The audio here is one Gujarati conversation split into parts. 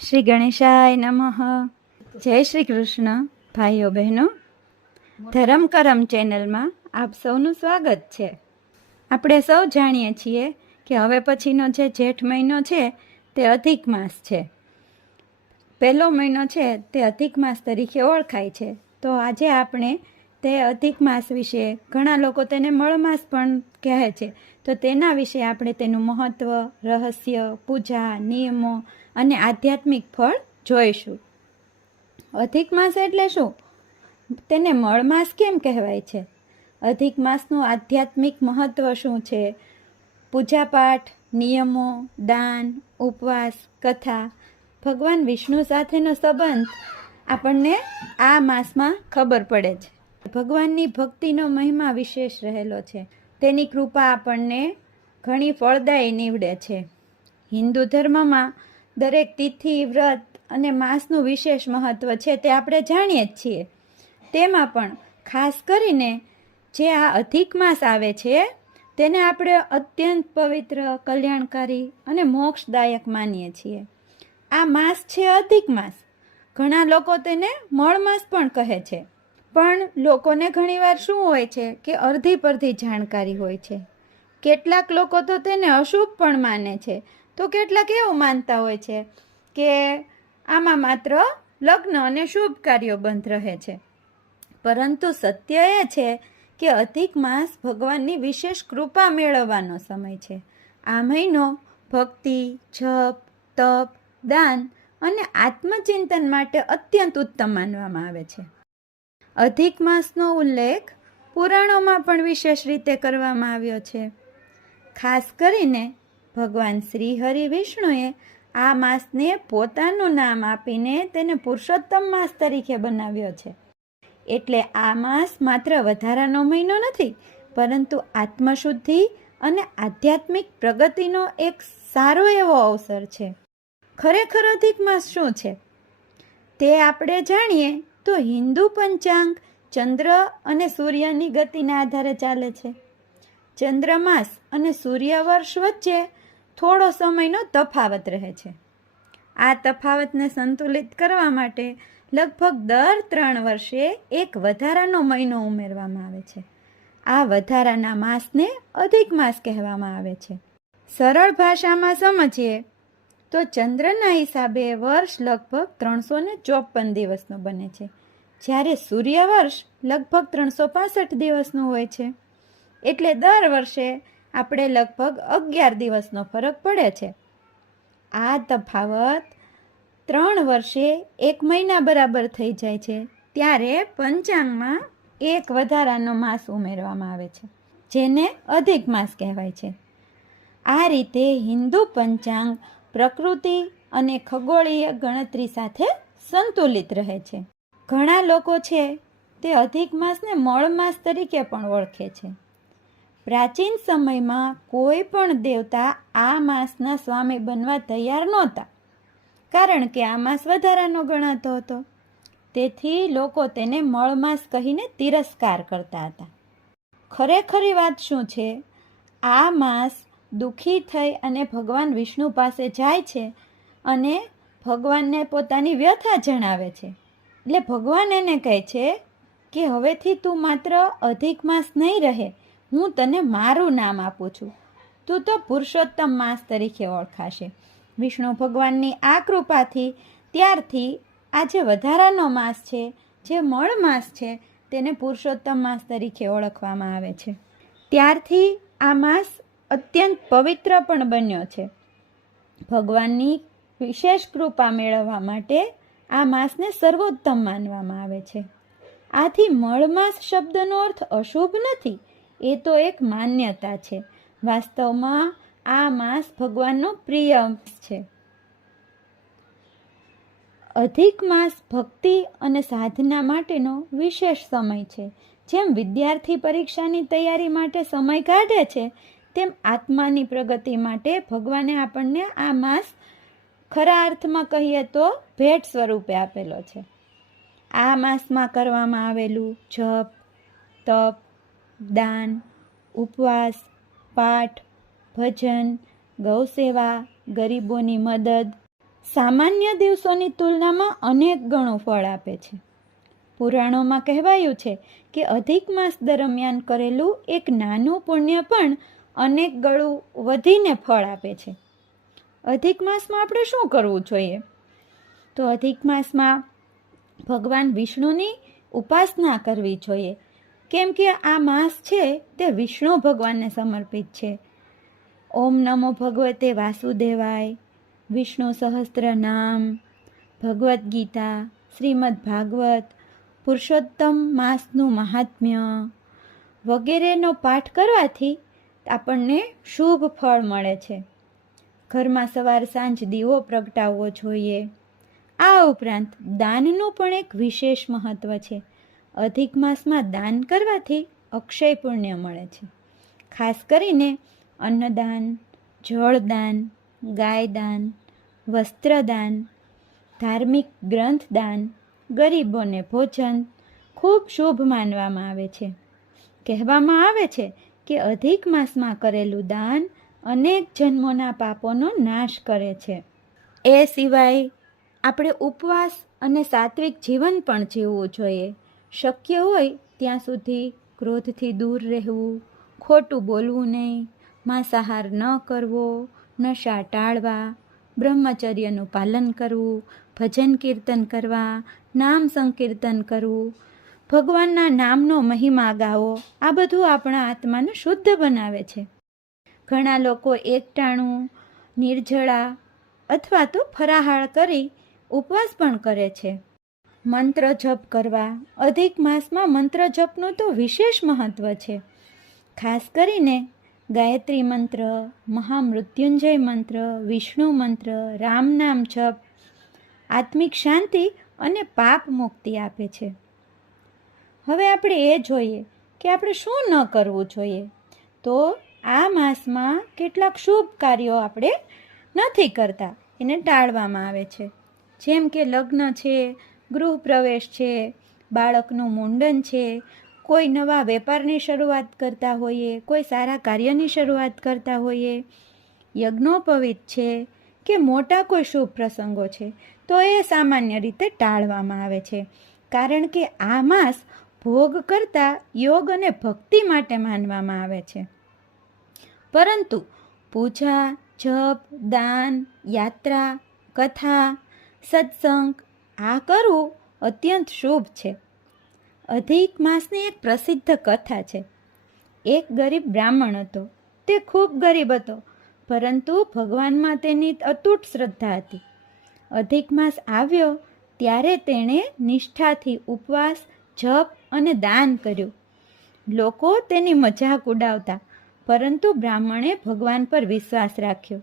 શ્રી ગણેશાય નમઃ. જય શ્રી કૃષ્ણ. ભાઈઓ બહેનો, ધરમ કરમ ચેનલમાં આપ સૌનું સ્વાગત છે. આપણે સૌ જાણીએ છીએ કે હવે પછીનો જે જેઠ મહિનો છે તે અધિક માસ છે. પહેલો મહિનો છે તે અધિક માસ તરીકે ઓળખાય છે. તો આજે આપણે તે અધિક માસ વિશે, ઘણા લોકો તેને મળમાસ પણ કહે છે, તો તેના વિશે આપણે તેનું મહત્ત્વ, રહસ્ય, પૂજા, નિયમો અને આધ્યાત્મિક ફળ જોઈશું. અધિક માસ એટલે શું? તેને મળમાસ કેમ કહેવાય છે? અધિક માસનું આધ્યાત્મિક મહત્ત્વ શું છે? પૂજાપાઠ, નિયમો, દાન, ઉપવાસ, કથા, ભગવાન વિષ્ણુ સાથેનો સંબંધ આપણને આ માસમાં ખબર પડે છે. ભગવાનની ભક્તિનો મહિમા વિશેષ રહેલો છે. તેની કૃપા આપણને ઘણી ફળદાયી નીવડે છે. હિન્દુ ધર્મમાં દરેક તિથિ, વ્રત અને માસનું વિશેષ મહત્ત્વ છે, તે આપણે જાણીએ જ છીએ. તેમાં પણ ખાસ કરીને જે આ અધિક માસ આવે છે તેને આપણે અત્યંત પવિત્ર, કલ્યાણકારી અને મોક્ષદાયક માનીએ છીએ. આ માસ છે અધિક માસ. ઘણા લોકો તેને મળમાસ પણ કહે છે. પણ લોકોને ઘણીવાર શું હોય છે કે અડધી પરધી જાણકારી હોય છે. કેટલાક લોકો તો તેને અશુભ પણ માને છે, તો કેટલાક એવું માનતા હોય છે કે આમાં માત્ર લગ્ન અને શુભ કાર્યો બંધ રહે છે. પરંતુ સત્ય એ છે કે અધિક માસ ભગવાનની વિશેષ કૃપા મેળવવાનો સમય છે. આ મહિનો ભક્તિ, જપ, તપ, દાન અને આત્મચિંતન માટે અત્યંત ઉત્તમ માનવામાં આવે છે. અધિક માસનો ઉલ્લેખ પુરાણોમાં પણ વિશેષ રીતે કરવામાં આવ્યો છે. ખાસ કરીને ભગવાન શ્રી હરિ વિષ્ણુએ આ માસને પોતાનું નામ આપીને તેને પુરુષોત્તમ માસ તરીકે બનાવ્યો છે. એટલે આ માસ માત્ર વધારાનો મહિનો નથી, પરંતુ આત્મશુદ્ધિ અને આધ્યાત્મિક પ્રગતિનો એક સારો એવો અવસર છે. ખરેખર અધિક માસ શું છે તે આપણે જાણીએ તો હિન્દુ પંચાંગ ચંદ્ર અને સૂર્યની ગતિના આધારે ચાલે છે. ચંદ્રમાસ અને સૂર્યવર્ષ વચ્ચે થોડો સમયનો તફાવત રહે છે. આ તફાવતને સંતુલિત કરવા માટે લગભગ દર 3 વર્ષે એક વધારાનો મહિનો ઉમેરવામાં આવે છે. આ વધારાના માસને અધિક માસ કહેવામાં આવે છે. સરળ ભાષામાં સમજીએ તો ચંદ્રના હિસાબે વર્ષ લગભગ 354 દિવસનું બને છે, જ્યારે સૂર્યવર્ષ લગભગ 365 દિવસનું હોય છે. એટલે દર વર્ષે આપણે લગભગ 11 દિવસનો ફરક પડે છે. આ તફાવત 3 વર્ષે 1 મહિના બરાબર થઈ જાય છે, ત્યારે પંચાંગમાં એક વધારાનો માસ ઉમેરવામાં આવે છે, જેને અધિક માસ કહેવાય છે. આ રીતે હિન્દુ પંચાંગ પ્રકૃતિ અને ખગોળીય ગણતરી સાથે સંતુલિત રહે છે. ઘણા લોકો છે તે અધિક માસને મળમાસ તરીકે પણ ઓળખે છે. પ્રાચીન સમયમાં કોઈ પણ દેવતા આ માસના સ્વામી બનવા તૈયાર નહોતા, કારણ કે આ માસ વધારાનો ગણાતો હતો. તેથી લોકો તેને મળમાસ કહીને તિરસ્કાર કરતા હતા. ખરેખરી વાત શું છે? આ માસ દુઃખી થઈ અને ભગવાન વિષ્ણુ પાસે જાય છે અને ભગવાનને પોતાની વ્યથા જણાવે છે. એટલે ભગવાન એને કહે છે કે હવેથી તું માત્ર અધિક માસ નહીં રહે, હું તને મારું નામ આપું છું. તું તો પુરુષોત્તમ માસ તરીકે ઓળખાશે. વિષ્ણુ ભગવાનની આ કૃપાથી ત્યારથી આ જે વધારાનો માસ છે, જે મળ માસ છે, તેને પુરુષોત્તમ માસ તરીકે ઓળખવામાં આવે છે. ત્યારથી આ માસ અત્યંત પવિત્ર પણ બન્યો છે. ભગવાનની વિશેષ કૃપા મેળવવા માટે આ માસને સર્વોત્તમ માનવામાં આવે છે. આથી મળમાસ શબ્દનો અર્થ અશુભ નથી, એ તો એક માન્યતા છે. વાસ્તવમાં આ માસ ભગવાનનો પ્રિય છે. અધિક માસ ભક્તિ અને સાધના માટેનો વિશેષ સમય છે. જેમ વિદ્યાર્થી પરીક્ષાની તૈયારી માટે સમય કાઢે છે, તેમ આત્માની પ્રગતિ માટે ભગવાને આપણને આ માસ ખરા અર્થમાં કહીએ તો ભેટ સ્વરૂપે આપેલો છે. આ માસમાં કરવામાં આવેલું જપ, તપ, દાન, ઉપવાસ, પાઠ, ભજન, ગૌસેવા, ગરીબોની મદદ, સામાન્ય દિવસોની તુલનામાં અનેક ગણું ફળ આપે છે. પુરાણોમાં કહેવાયું છે કે અધિક માસ દરમિયાન કરેલું એક નાનું પુણ્ય પણ અનેક ગણું વધીને ફળ આપે છે. અધિક માસમાં આપણે શું કરવું જોઈએ? તો અધિક માસમાં ભગવાન વિષ્ણુની ઉપાસના કરવી જોઈએ, કેમ કે આ માસ છે તે વિષ્ણુ ભગવાનને સમર્પિત છે. ઓમ નમો ભગવતે વાસુદેવાય, વિષ્ણુ સહસ્ત્ર નામ, ભગવદ્ ગીતા, શ્રીમદ ભાગવત, પુરુષોત્તમ માસનું મહાત્મ્ય વગેરેનો પાઠ કરવાથી આપણને શુભ ફળ મળે છે. ઘરમાં સવાર સાંજ દીવો પ્રગટાવવો જોઈએ. આ ઉપરાંત દાનનું પણ એક વિશેષ મહત્વ છે. અધિક માસમાં દાન કરવાથી અક્ષય પુણ્ય મળે છે. ખાસ કરીને અન્નદાન, જળદાન, ગાયદાન, વસ્ત્રદાન, ધાર્મિક ગ્રંથદાન, ગરીબોને ભોજન ખૂબ શુભ માનવામાં આવે છે. કહેવામાં આવે છે કે અધિક માસમાં કરેલું દાન અનેક જન્મોના પાપોનો નાશ કરે છે. એ સિવાય આપણે ઉપવાસ અને સાત્વિક જીવન પણ જીવવું જોઈએ. શક્ય હોય ત્યાં સુધી ક્રોધથી દૂર રહેવું, ખોટું બોલવું નહીં, માંસાહાર ન કરવો, નશા ટાળવા, બ્રહ્મચર્યનું પાલન કરવું, ભજન કીર્તન કરવા, નામ સંકીર્તન કરવું, ભગવાનના નામનો મહિમા ગાવો. આ બધું આપણા આત્માને શુદ્ધ બનાવે છે. ઘણા લોકો એકટાણું, નિર્જળા અથવા તો ફરાહાર કરી ઉપવાસ પણ કરે છે. મંત્ર જપ કરવા. અધિક માસમાં મંત્ર જપનું તો વિશેષ મહત્વ છે. ખાસ કરીને ગાયત્રી મંત્ર, મહામૃત્યુંજય મંત્ર, વિષ્ણુ મંત્ર, રામ નામ જપ આત્મિક શાંતિ અને પાપ મુક્તિ આપે છે. હવે આપણે એ જોઈએ કે આપણે શું ન કરવું જોઈએ. તો આ માસમાં કેટલાક શુભ કાર્યો આપણે નથી કરતા, એને ટાળવામાં આવે છે. જેમ કે લગ્ન છે, ગૃહ પ્રવેશ છે, બાળકનું મુંડન છે, કોઈ નવા વેપારની શરૂઆત કરતા હોઈએ, કોઈ સારા કાર્યની શરૂઆત કરતા હોઈએ, યજ્ઞોપવિત છે કે મોટા કોઈ શુભ પ્રસંગો છે, તો એ સામાન્ય રીતે ટાળવામાં આવે છે. કારણ કે આ માસ ભોગ કરતાં યોગ અને ભક્તિ માટે માનવામાં આવે છે. પરંતુ પૂજા, જપ, દાન, યાત્રા, કથા, સત્સંગ આ કરવું અત્યંત શુભ છે. અધિક માસની એક પ્રસિદ્ધ કથા છે. એક ગરીબ બ્રાહ્મણ હતો. તે ખૂબ ગરીબ હતો, પરંતુ ભગવાનમાં તેની અતૂટ શ્રદ્ધા હતી. અધિક માસ આવ્યો ત્યારે તેણે નિષ્ઠાથી ઉપવાસ, જપ અને દાન કર્યું. લોકો તેની મજાક ઉડાવતા, પરંતુ બ્રાહ્મણે ભગવાન પર વિશ્વાસ રાખ્યો.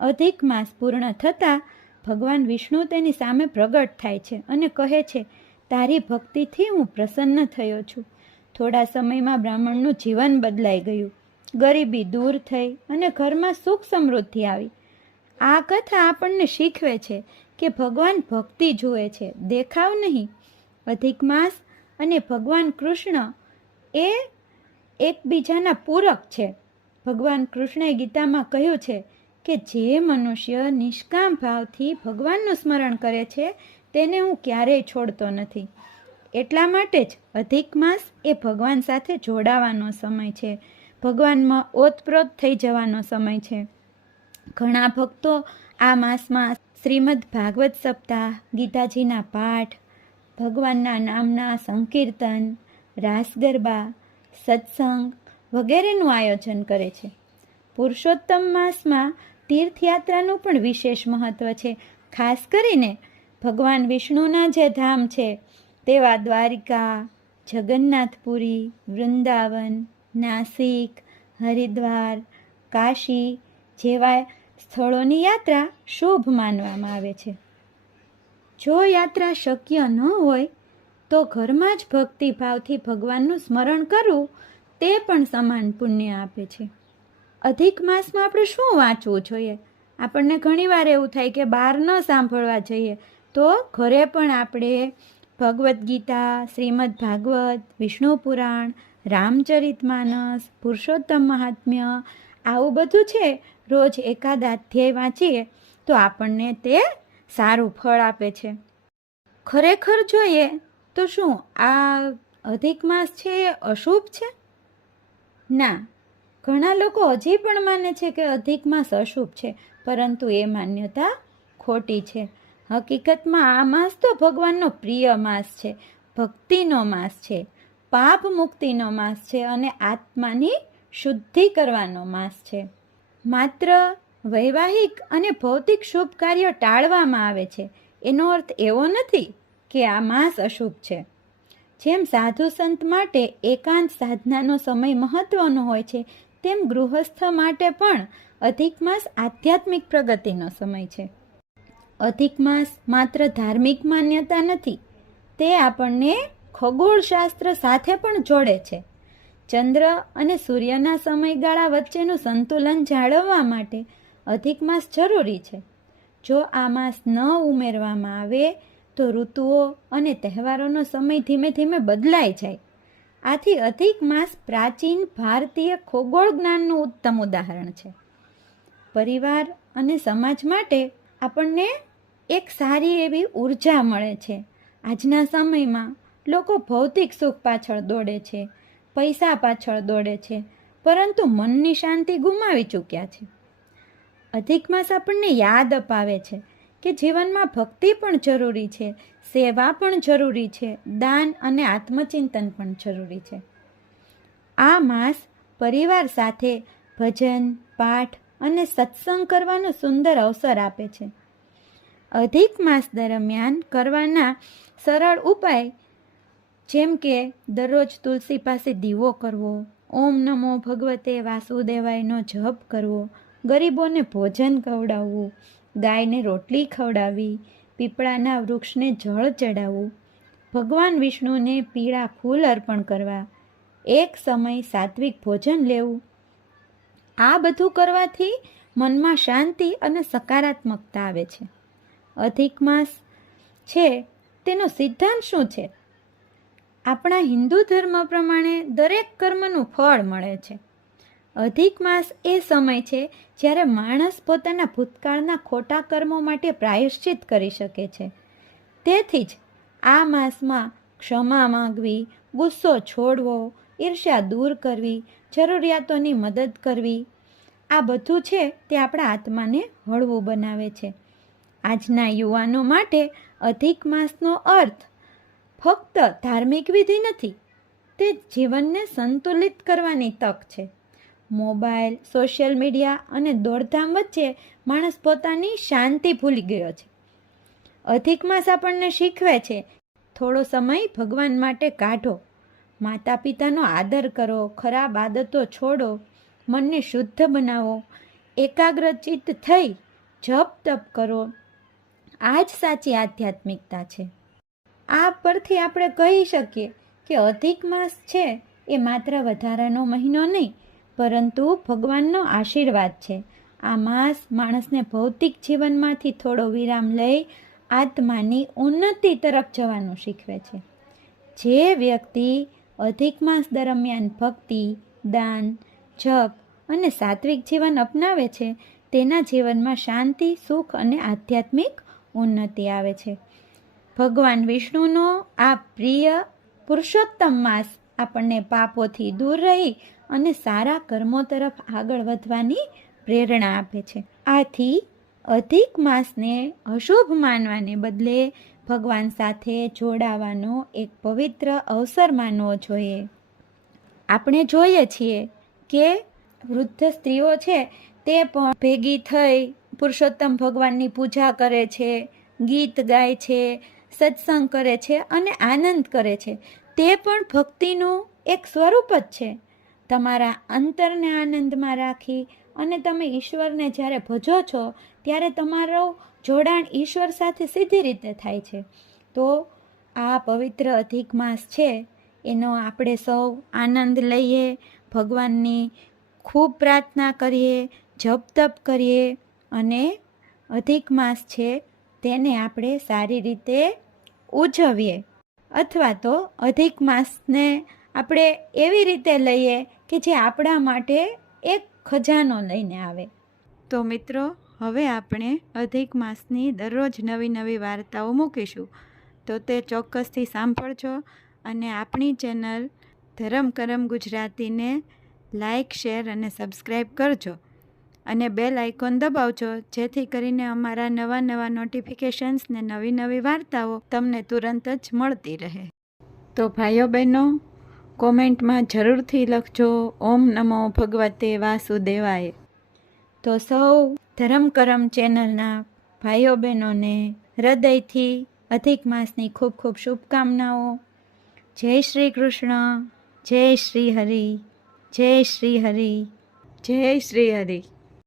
અધિક માસ પૂર્ણ થતાં ભગવાન વિષ્ણુ તેની સામે પ્રગટ થાય છે અને કહે છે, તારી ભક્તિથી હું પ્રસન્ન થયો છું. થોડા સમયમાં બ્રાહ્મણનું જીવન બદલાઈ ગયું. ગરીબી દૂર થઈ અને ઘરમાં સુખ સમૃદ્ધિ આવી. આ કથા આપણને શીખવે છે કે ભગવાન ભક્તિ જુએ છે, દેખાવ નહીં. અધિક માસ અને ભગવાન કૃષ્ણ એ એકબીજાના પૂરક છે. ભગવાન કૃષ્ણએ ગીતામાં કહ્યું છે કે જે મનુષ્ય નિષ્કામ ભાવથી ભગવાનનું સ્મરણ કરે છે તેને હું ક્યારેય છોડતો નથી. એટલા માટે જ અધિક માસ એ ભગવાન સાથે જોડાવાનો સમય છે, ભગવાનમાં ઓતપ્રોત થઈ જવાનો સમય છે. ઘણા ભક્તો આ માસમાં શ્રીમદ ભાગવત સપ્તાહ, ગીતાજીના પાઠ, ભગવાનના નામના સંકીર્તન, રાસ ગરબા, સત્સંગ વગેરેનું આયોજન કરે છે. પુરુષોત્તમ માસમાં તીર્થયાત્રાનું પણ વિશેષ મહત્વ છે. ખાસ કરીને ભગવાન વિષ્ણુના જે ધામ છે તેવા દ્વારિકા, જગન્નાથપુરી, વૃંદાવન, નાસિક, હરિદ્વાર, કાશી જેવા સ્થળોની યાત્રા શુભ માનવામાં આવે છે. જો યાત્રા શક્ય ન હોય તો ઘરમાં જ ભક્તિભાવથી ભગવાનનું સ્મરણ કરવું તે પણ સમાન પુણ્ય આપે છે. અધિક માસમાં આપણે શું વાંચવું જોઈએ? આપણને ઘણીવાર એવું થાય કે બહાર ન સાંભળવા જઈએ, તો ઘરે પણ આપણે ભગવદ્ ગીતા, શ્રીમદ ભાગવત, વિષ્ણુ પુરાણ, રામચરિતમાનસ, પુરુષોત્તમ મહાત્મ્ય આવું બધું છે, રોજ એકાદ અધ્યાય વાંચીએ તો આપણને તે સારું ફળ આપે છે. ખરેખર જોઈએ તો શું આ અધિક માસ છે એ અશુભ છે? ના, ઘણા લોકો હજી પણ માને છે કે અધિક માસ અશુભ છે, પરંતુ એ માન્યતા ખોટી છે. હકીકતમાં આ માસ તો ભગવાનનો પ્રિય માસ છે, ભક્તિનો માસ છે, પાપ મુક્તિનો માસ છે અને આત્માની શુદ્ધિ કરવાનો માસ છે. માત્ર વૈવાહિક અને ભૌતિક શુભ કાર્યો ટાળવામાં આવે છે. એનો અર્થ એવો નથી કે આ માસ અશુભ છે. જેમ સાધુ સંત માટે એકાંત સાધનાનો સમય મહત્વનો હોય છે, તેમ ગૃહસ્થ માટે પણ અધિક માસ આધ્યાત્મિક પ્રગતિનો સમય છે. અધિક માસ માત્ર ધાર્મિક માન્યતા નથી, તે આપણને ખગોળશાસ્ત્ર સાથે પણ જોડે છે. ચંદ્ર અને સૂર્યના સમયગાળા વચ્ચેનું સંતુલન જાળવવા માટે અધિક માસ જરૂરી છે. જો આ માસ ન ઉમેરવામાં આવે તો ઋતુઓ અને તહેવારોનો સમય ધીમે ધીમે બદલાઈ જાય. આથી અધિક માસ પ્રાચીન ભારતીય ખગોળ જ્ઞાનનું ઉત્તમ ઉદાહરણ છે. પરિવાર અને સમાજ માટે આપણને એક સારી એવી ઉર્જા મળે છે. આજના સમયમાં લોકો ભૌતિક સુખ પાછળ દોડે છે, પૈસા પાછળ દોડે છે, પરંતુ મનની શાંતિ ગુમાવી ચૂક્યા છે. અધિક માસ આપણને યાદ અપાવે છે કે જીવનમાં ભક્તિ પણ જરૂરી છે, સેવા પણ જરૂરી છે, દાન અને આત્મચિંતન પણ જરૂરી છે. આ માસ પરિવાર સાથે ભજન, પાઠ અને સત્સંગ કરવાનો સુંદર અવસર આપે છે. અધિક માસ દરમિયાન કરવાના સરળ ઉપાય જેમ કે દરરોજ તુલસી પાસે દીવો કરવો, ઓમ નમો ભગવતે વાસુદેવાયનો જપ કરવો, ગરીબોને ભોજન ખવડાવવું, ગાયને રોટલી ખવડાવવી, પીપળાના વૃક્ષને જળ ચડાવવું, ભગવાન વિષ્ણુને પીળા ફૂલ અર્પણ કરવા, એક સમય સાત્વિક ભોજન લેવું. આ બધું કરવાથી મનમાં શાંતિ અને સકારાત્મકતા આવે છે. અધિક માસ છે તેનો સિદ્ધાંત શું છે? આપણા હિન્દુ ધર્મ પ્રમાણે દરેક કર્મનું ફળ મળે છે. અધિક માસ એ સમય છે જ્યારે માણસ પોતાના ભૂતકાળના ખોટા કર્મો માટે પ્રાયશ્ચિત કરી શકે છે. તેથી જ આ માસમાં ક્ષમા માંગવી, ગુસ્સો છોડવો, ઈર્ષ્યા દૂર કરવી, જરૂરિયાતોની મદદ કરવી, આ બધું છે તે આપણા આત્માને હળવું બનાવે છે. આજના યુવાનો માટે અધિક માસનો અર્થ ફક્ત ધાર્મિક વિધિ નથી, તે જીવનને સંતુલિત કરવાની તક છે. મોબાઈલ, સોશિયલ મીડિયા અને દોડધામ વચ્ચે માણસ પોતાની શાંતિ ભૂલી ગયો છે. અધિક માસ આપણને શીખવે છે થોડો સમય ભગવાન માટે કાઢો, માતા પિતાનો આદર કરો, ખરાબ આદતો છોડો, મનને શુદ્ધ બનાવો, એકાગ્રચિત્ત થઈ જપ તપ કરો. આ જ સાચી આધ્યાત્મિકતા છે. આ પરથી આપણે કહી શકીએ કે અધિક માસ છે એ માત્ર વધારાનો મહિનો નહીં, પરંતુ ભગવાનનો આશીર્વાદ છે. આ માસ માણસને ભૌતિક જીવનમાંથી થોડો વિરામ લઈ આત્માની ઉન્નતિ તરફ જવાનું શીખવે છે. જે વ્યક્તિ અધિક માસ દરમિયાન ભક્તિ, દાન, જપ અને સાત્વિક જીવન અપનાવે છે, તેના જીવનમાં શાંતિ, સુખ અને આધ્યાત્મિક ઉન્નતિ આવે છે. ભગવાન વિષ્ણુનો આ પ્રિય પુરુષોત્તમ માસ આપણને પાપોથી દૂર રહી અને સારા કર્મો તરફ આગળ વધવાની પ્રેરણા આપે છે. આથી અધિક માસને અશુભ માનવાને બદલે ભગવાન સાથે જોડાવાનો એક પવિત્ર અવસર માનવો જોઈએ. આપણે જોઈએ છીએ કે વૃદ્ધ સ્ત્રીઓ છે તે પણ ભેગી થઈ પુરુષોત્તમ ભગવાનની પૂજા કરે છે, ગીત ગાય છે, સત્સંગ કરે છે અને આનંદ કરે છે. તે પણ ભક્તિનું એક સ્વરૂપ જ છે. તમારા અંતરને આનંદમાં રાખી અને તમે ઈશ્વરને જ્યારે ભજો છો ત્યારે તમારું જોડાણ ઈશ્વર સાથે સીધી રીતે થાય છે. તો આ પવિત્ર અધિક માસ છે એનો આપણે સૌ આનંદ લઈએ, ભગવાનની ખૂબ પ્રાર્થના કરીએ, જપ તપ કરીએ અને અધિક માસ છે તેને આપણે સારી રીતે ઉજવીએ. અથવા તો અધિક માસને આપણે એવી રીતે લઈએ કે જે આપણા માટે એક ખજાનો લઈને આવે. તો મિત્રો, હવે આપણે અધિક માસની દરરોજ નવી નવી વાર્તાઓ મૂકીશું, તો તે ચોક્કસથી સાંભળજો અને આપણી ચેનલ ધરમ કરમ ગુજરાતીને લાઈક, શેર અને સબસ્ક્રાઈબ કરજો અને બેલ આઇકોન દબાવજો, જેથી કરીને અમારા નવા નવા નોટિફિકેશન્સ ને નવી નવી વાર્તાઓ તમને તુરંત જ મળતી રહે. તો ભાઈઓ બહેનો, કોમેન્ટમાં જરૂરથી લખજો ઓમ નમો ભગવતે વાસુદેવાય. તો સૌ ધરમ કરમ ચેનલના ભાઈઓ બહેનોને હૃદયથી અધિક માસની ખૂબ ખૂબ શુભકામનાઓ. જય શ્રી કૃષ્ણ, જય શ્રી હરિ, જય શ્રી હરિ, જય શ્રી હરિ.